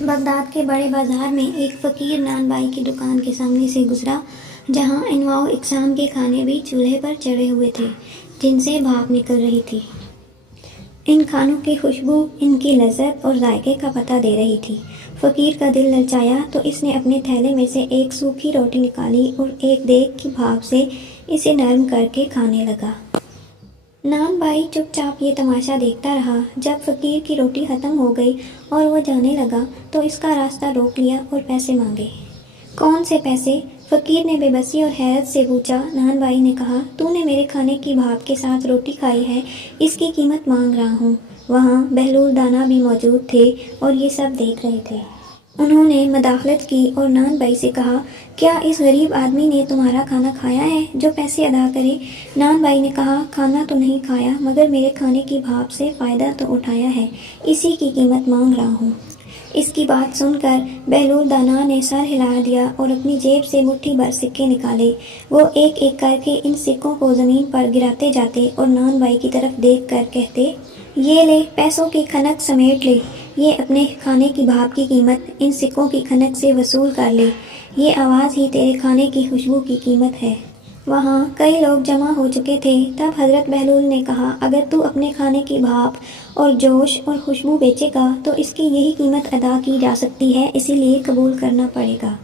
Baghdad کے بڑے بازار میں ایک فقیر نان بائی کی دکان کے سامنے سے گزرا، جہاں انواع و اقسام کے کھانے بھی چولہے پر چڑھے ہوئے تھے، جن سے بھاپ نکل رہی تھی۔ ان کھانوں کی خوشبو ان کی لذت اور ذائقے کا پتہ دے رہی تھی۔ فقیر کا دل للچایا تو اس نے اپنے تھیلے میں سے ایک سوکھی روٹی نکالی اور ایک دیگ کی بھاپ سے اسے نرم کر کے کھانے لگا۔ نان بائی چپ چاپ یہ تماشا دیکھتا رہا۔ جب فقیر کی روٹی ختم ہو گئی اور وہ جانے لگا تو اس کا راستہ روک لیا اور پیسے مانگے۔ کون سے پیسے؟ فقیر نے بے بسی اور حیرت سے پوچھا۔ نان بائی نے کہا، تو نے میرے کھانے کی بھاپ کے ساتھ روٹی کھائی ہے، اس کی قیمت مانگ رہا ہوں۔ وہاں بہلول دانا بھی موجود تھے اور یہ سب دیکھ رہے تھے۔ انہوں نے مداخلت کی اور نان بائی سے کہا، کیا اس غریب آدمی نے تمہارا کھانا کھایا ہے جو پیسے ادا کرے؟ نان بائی نے کہا، کھانا تو نہیں کھایا مگر میرے کھانے کی بھاپ سے فائدہ تو اٹھایا ہے، اسی کی قیمت مانگ رہا ہوں۔ اس کی بات سن کر بہلول دانا نے سر ہلا دیا اور اپنی جیب سے مٹھی بھر سکے نکالے۔ وہ ایک ایک کر کے ان سکوں کو زمین پر گراتے جاتے اور نان بائی کی طرف دیکھ کر کہتے، یہ لے، پیسوں کی کھنک سمیٹ لے، یہ اپنے کھانے کی بھاپ کی قیمت ان سکوں کی کھنک سے وصول کر لے، یہ آواز ہی تیرے کھانے کی خوشبو کی قیمت ہے۔ وہاں کئی لوگ جمع ہو چکے تھے۔ تب حضرت بہلول نے کہا، اگر تو اپنے کھانے کی بھاپ اور جوش اور خوشبو بیچے گا تو اس کی یہی قیمت ادا کی جا سکتی ہے، اسی لیے قبول کرنا پڑے گا۔